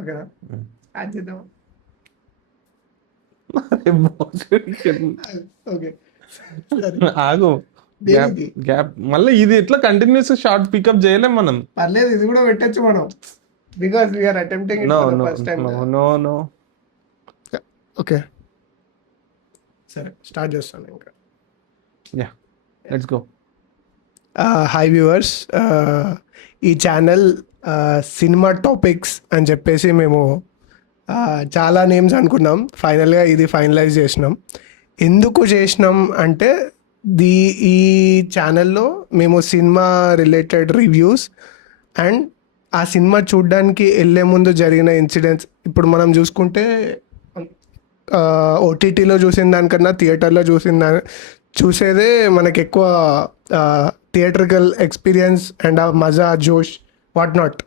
ఓకేనా, యాడ్ చేద్దాం. ఓకే ఆగు, గ్యాప్ దేనికి గ్యాప్ మళ్ళీ ఇది ఎట్లా కంటిన్యూస్ షార్ట్ పికప్ చేయలేం మనం. పర్లేదు, ఇది కూడా పెట్టచ్చు మనం, because we're attempting it no for the no first time. No no no. Okay సరే, స్టార్ట్ చేస్తాను ఇంకా. Yeah, let's go. Hi viewers, ఈ ఛానల్ సినిమా టాపిక్స్ అని చెప్పేసి మేము చాలా నేమ్స్ అనుకున్నాం, ఫైనల్గా ఇది ఫైనలైజ్ చేసినాం. ఎందుకు చేసినాం అంటే ఈ ఛానల్లో మేము సినిమా రిలేటెడ్ రివ్యూస్ అండ్ ఆ సినిమా చూడడానికి వెళ్ళే ముందు జరిగిన ఇన్సిడెంట్స్, ఇప్పుడు మనం చూసుకుంటే ఓటీటీలో చూసిన దానికన్నా థియేటర్లో చూసేదే మనకి ఎక్కువ థియేటర్కల్ ఎక్స్పీరియన్స్ అండ్ ఆ మజా, జోష్, what not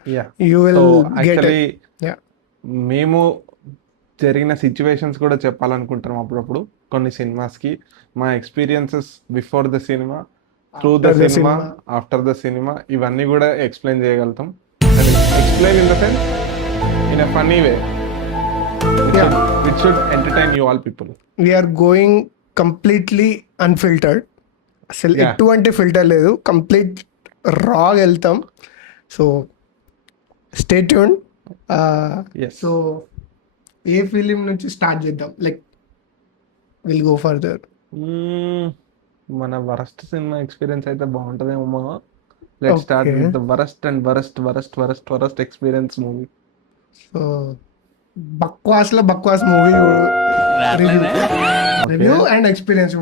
you will get. మేము జరిగిన సిచ్యువేషన్స్ కూడా చెప్పాలనుకుంటాం అప్పుడప్పుడు కొన్ని సినిమాస్కి, మా experiences before the cinema, through the cinema, after the cinema, ఇవన్నీ కూడా ఎక్స్ప్లెయిన్ చేయగలుగుతాం. Explain in the sense in a funny way, which should entertain you all people. We're going completely unfiltered, అసలు ఎటువంటి ఫిల్టర్ లేదు, కంప్లీట్ రాగా వెళ్తాం. So stay tune. So ఏ film నుంచి స్టార్ట్ చేద్దాం? Like will go further. మన వరస్ట్ సినిమా ఎక్స్పీరియన్స్ అయితే బాగుంటుందేమో. Let's start with the worst and worst worst worst worst experience movie. So బక్వాస్ మూవీ రివ్యూ అండ్ ఎక్స్పీరియన్స్.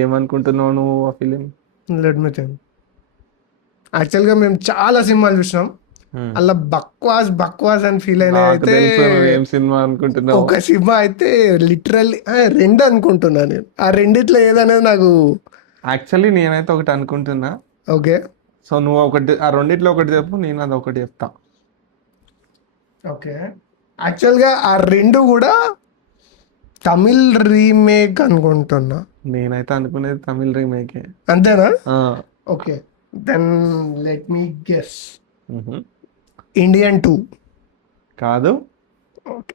ఏమనుకుంటున్నావు నువ్వు ఆ ఫిలిం? Let me think. యాక్చువల్గా మేము చాలా సినిమాలు చూసినాం, అలా బక్వాస్ అని ఫీల్ అయినా అయితే ఏం సినిమా అనుకుంటున్నావు? ఒక సినిమా అయితే లిటరల్లీ 2 అనుకుంటున్నా నేను. ఆ రెండిట్లో ఏదనేది నాకు యాక్చువల్లీ నేనైతే ఒకటి అనుకుంటున్నా. ఓకే, సో నువ్వు ఒకటి, ఆ రెండిట్లో ఒకటి చెప్పు, నేను అది ఒకటి చెప్తా. ఓకే, యాక్చువల్గా ఆ 2 కూడా తమిళ్ రీమేక్ అనుకుంటున్నా. నేనైతే అనుకునేది తమిళ్ రీమేకే. అంతేనా? Okay, then let me guess. Indian 2 కాదు. ఓకే,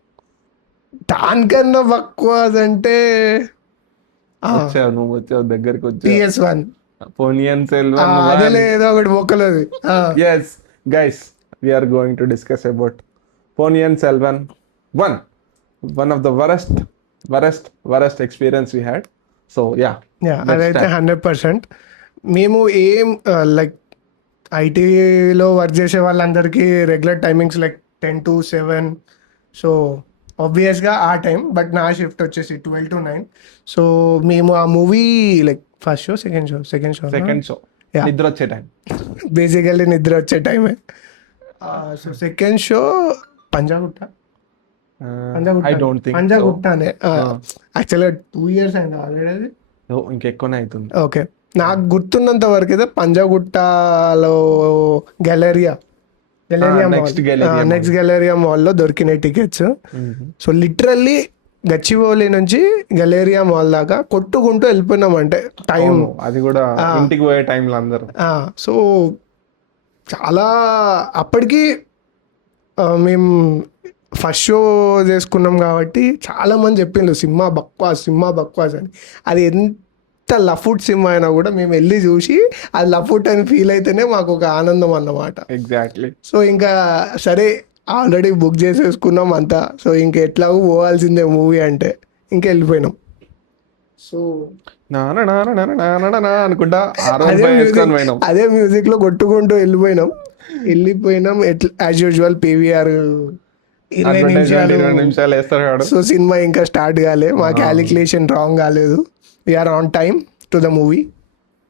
దానికన్నా బక్వాస్ అంటే నువ్వు వచ్చావు, దగ్గరికి వచ్చావు. PS1 పొన్నియిన్ సెల్వన్. అదే ఏదో ఒకటి బొక్కలేదు. Yes, guys, we are going to discuss about Ponniyin Selvan 1. One of the worst experience we had. So yeah, అదైతే 100%. మేము ఏం లైక్ ఐటీలో వర్క్ చేసే వాళ్ళందరికీ regular timings like 10 to 7. So ఆబ్వియస్గా ఆ టైం, బట్ నా షిఫ్ట్ వచ్చేసి 12 to 9. సో మేము ఆ movie like first show, second show నిద్ర వచ్చే టైం, బేసికల్లీ నిద్ర వచ్చే టైమే. సో సెకండ్ షో పంజాగుట్ట అనే యాక్చువల్గా 2 years అయింది ఆల్రెడీ, అది ఇంకెక్కువనే అవుతుంది. ఓకే, నాకు గుర్తున్నంత వరకు అయితే పంజాగుట్టలో నెక్స్ట్ గెలేరియా మాల్లో దొరికినాయి టికెట్స్. సో లిటరల్లీ గచ్చిబౌలి నుంచి గలేరియా మాల్ దాకా కొట్టుకుంటూ వెళ్ళిపోయినాం. అంటే టైం అది కూడా ఇంటికి పోయే టైంలో అందరూ. సో చాలా అప్పటికి మేము ఫస్ట్ షో చేసుకున్నాం కాబట్టి చాలా మంది చెప్పిండ్రు సినిమా బక్వాస్ అని. అది ఎంత లఫుట్ సినిమా అయినా కూడా మేము వెళ్ళి చూసి అది లఫుట్ అని ఫీల్ అయితేనే మాకు ఒక ఆనందం అన్నమాట. ఎగ్జాక్ట్లీ. సో ఇంకా సరే, ఆల్రెడీ బుక్ చేసేసుకున్నాం అంతా, సో ఇంక ఎట్లాగో పోవాల్సిందే మూవీ అంటే ఇంకా వెళ్ళిపోయినాం. సో అనుకుంటా అదే మ్యూజిక్ లో కొట్టుకుంటూ వెళ్ళిపోయినాం. యాజ్ యూజువల్ PVR 20 నిమిషాలు. సో సినిమా ఇంకా స్టార్ట్ కాలే, మా క్యాలిక్యులేషన్ రాంగ్ కాలేదు, we're on time to the movie.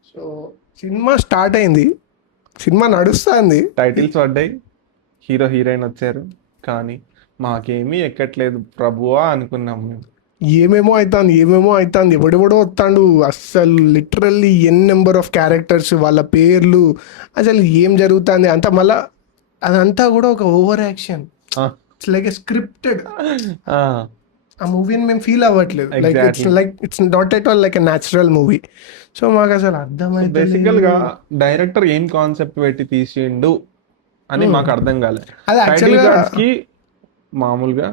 So cinema start అయింది, సినిమా నడుస్తుంది, టైటిల్స్ పడ్డాయి, హీరో హీరోయిన్ వచ్చారు, కానీ మాకేమీ ఎక్కట్లేదు ప్రభువా అనుకున్నాం మేము. ఏమేమో అవుతుంది, ఎవడెవడో వస్తాడు, అస్సలు లిటరల్లీ నెంబర్ ఆఫ్ క్యారెక్టర్స్, వాళ్ళ పేర్లు, అసలు ఏం జరుగుతుంది అంతా. మళ్ళా అదంతా కూడా ఒక over action, it's like a scripted. ఆ మూవీని మేము ఫీల్ అవ్వట్లేదు, it's not at all like a natural movie. So మాకు అసలు అర్థమైంది బేసికల్ గా డైరెక్టర్ ఏం కాన్సెప్ట్ పెట్టి తీసిండు అని మాకు అర్థం కాలేదు. అది యాక్చువల్గా మామూలుగా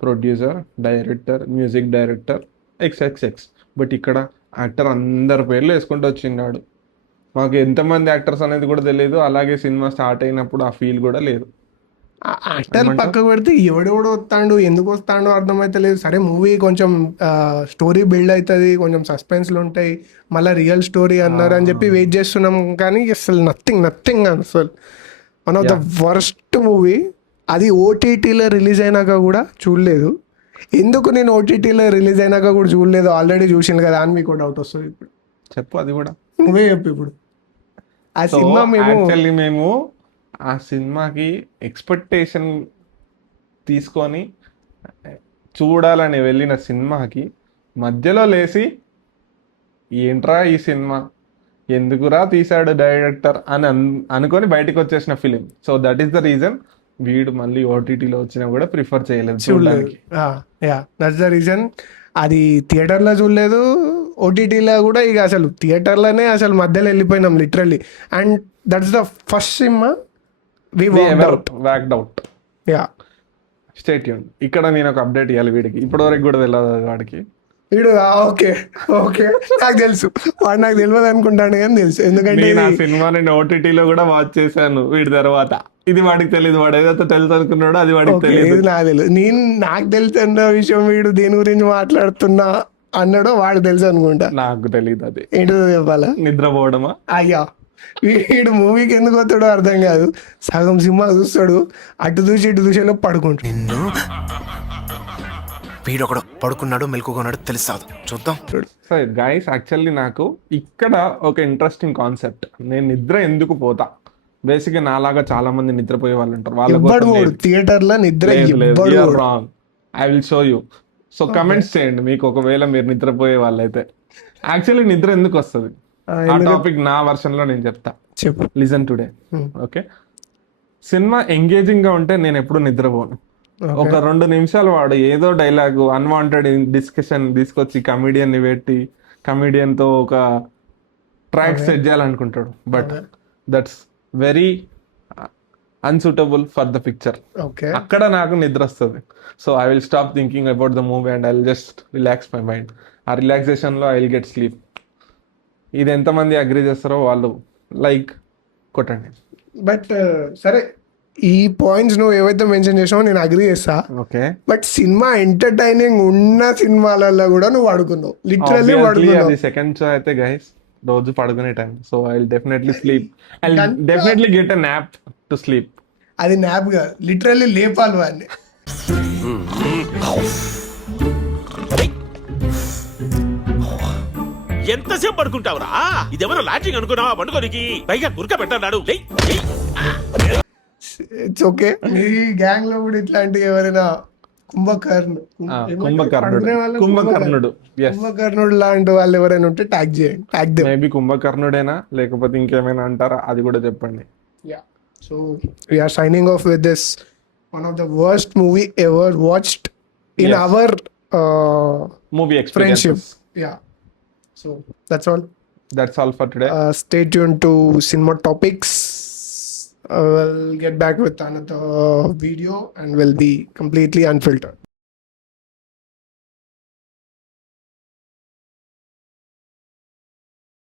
producer, director, music director, X X X. But ఇక్కడ యాక్టర్ అందరి పేర్లు వేసుకుంటూ వచ్చిన్నాడు. మాకు ఎంతమంది యాక్టర్స్ అనేది కూడా తెలియదు. అలాగే సినిమా స్టార్ట్ అయినప్పుడు ఆ ఫీల్ కూడా లేదు. యాక్టర్ పక్కకు పెడితే ఎవడెవడో వస్తాడు, ఎందుకు వస్తాడో అర్థమైతే లేదు. సరే మూవీ కొంచెం స్టోరీ బిల్డ్ అవుతుంది, కొంచెం సస్పెన్స్లు ఉంటాయి, మళ్ళీ రియల్ స్టోరీ అన్నారు అని చెప్పి వెయిట్ చేస్తున్నాం. కానీ అసలు నథింగ్ అసలు one of the worst movie. అది ఓటీటీలో రిలీజ్ అయినాక కూడా చూడలేదు. ఎందుకు నేను ఓటీటీలో రిలీజ్ అయినాక కూడా చూడలేదు, ఆల్రెడీ చూసింది కదా అని మీకు డౌట్ వస్తుంది. ఇప్పుడు చెప్పు, అది కూడా నువ్వే చెప్పు. ఇప్పుడు ఆ సినిమా మేము ఆ సినిమాకి ఎక్స్పెక్టేషన్ తీసుకొని చూడాలని వెళ్ళిన సినిమాకి మధ్యలో లేసి ఏంట్రా ఈ సినిమా, ఎందుకురా తీశాడు డైరెక్టర్ అని అనుకొని బయటకు వచ్చేసిన film. So that is the reason వీడు మళ్ళీ ఓటీటీలో వచ్చినా కూడా ప్రిఫర్ చేయలేదు చూడడానికి. That's the reason. అది థియేటర్లో చూడలేదు, ఓటీటీలో కూడా ఇక అసలు థియేటర్లోనే అసలు మధ్యలో వెళ్ళిపోయినాం literally. And that's the first cinema we walked out. Stay tune. ఇక్కడ నేను ఒక అప్డేట్ ఇవ్వాలి వీడికి, ఇప్పటివరకు కూడా తెలియదు వాడికి. వీడు ఓకే నాకు తెలుసు, వాడు నాకు తెలియదు అనుకుంటాను కానీ తెలుసు. ఎందుకంటే ఆ సినిమా నేను ఓటీటీలో కూడా వాచ్ చేశాను వీడి తర్వాత. ఇది వాడికి తెలియదు, వాడు ఏదైతే తెలుసు అనుకున్నాడో అది వాడికి తెలియదు. నాకు తెలియదు. నాకు తెలుసు అన్న విషయం వీడు దేని గురించి మాట్లాడుతున్నా అన్నాడో వాడు తెలుసు అనుకుంటా. నాకు తెలియదు అది ఏంటో చెప్పాలా. నిద్రపోవడమా? అయ్యా వీడు మూవీకి ఎందుకు వస్తాడో అర్థం కాదు. సగం సినిమా చూస్తాడు, అటు చూసి ఇటు చూసేలో పడుకుంటాడు. వీడొకడు పడుకున్నాడు, మెలుకున్నాడు తెలుస్తాదు, చూద్దాం. సరే గైస్, యాక్చువల్లీ నాకు ఇక్కడ ఒక ఇంట్రెస్టింగ్ కాన్సెప్ట్. నేను నిద్ర ఎందుకు పోతా? బేసిక్గా నాలాగా చాలా మంది నిద్రపోయే వాళ్ళు ఉంటారు. వాళ్ళ థియేటర్ లో నిద్ర wrong. I will show you. So comments చేయండి మీకు ఒకవేళ మీరు నిద్రపోయే వాళ్ళైతే. యాక్చువల్లీ నిద్ర ఎందుకు వస్తుంది ఆ టాపిక్ నా వర్షన్ లో నేను చెప్తా. చెప్పు. Listen today. Okay, cinema engaging గా ఉంటే నేను ఎప్పుడు నిద్రపోను. ఒక 2 నిమిషాలు వాడు ఏదో డైలాగు అన్వాంటెడ్ డిస్కషన్ తీసుకొచ్చి కమిడియన్ ని పెట్టి కమిడియన్ తో ఒక ట్రాక్ సెట్ చేయాలనుకుంటాడు. But that's very unsuitable for the picture. అక్కడ నాకు నిద్ర వస్తుంది. So I will stop thinking about the movie and I will just relax my mind. ఆ రిలాక్సేషన్ లో ఐ విల్ గెట్ స్లీప్. ఇది ఎంతమంది అగ్రీ చేస్తారో వాళ్ళు లైక్ కొట్టండి. బట్ సరే, ఈ పాయింట్స్ నువ్వు ఏవైతే మెన్షన్ చేసావో నేను అగ్రీ చేస్తా. ఓకే, బట్ సినిమా ఎంటర్టైనింగ్ ఉన్న సినిమాలలో కూడా నువ్వు పడుకున్నావు, లిటరల్లీ పడుకున్నావు. అది సెకండ్ షో అయితే గైస్ రోజు పడుకునే time. So I will definitely sleep. I will definitely get a nap to sleep. అది న్యాప్ గా లిటరల్లీ లేపాలి వాడిని. ఎంతసేపు పడుకుంటావురా? ఇదేమన్నా లాడ్జింగ్ అనుకున్నావా? పండుకోనికి పైగా గురక పెట్టన్నాడు. It's okay. మీ గ్యాంగ్ లో కూడా ఇట్లాంటి ఎవరైనా కుంభకర్ణుడు లాంటి వాళ్ళు ఎవరైనా ఉంటే ట్యాగ్ చేయండి. మేబీ కుంభకర్ణుడేనా లేకపోతే ఇంకేమైనా అంటారా అది కూడా చెప్పండి. So we are signing off with this one of the worst movie ever watched in our movie experiences. Friendship. Yeah. So that's all for today. Stay tuned to Cinema Topics. We'll get back with another video and will be completely unfiltered.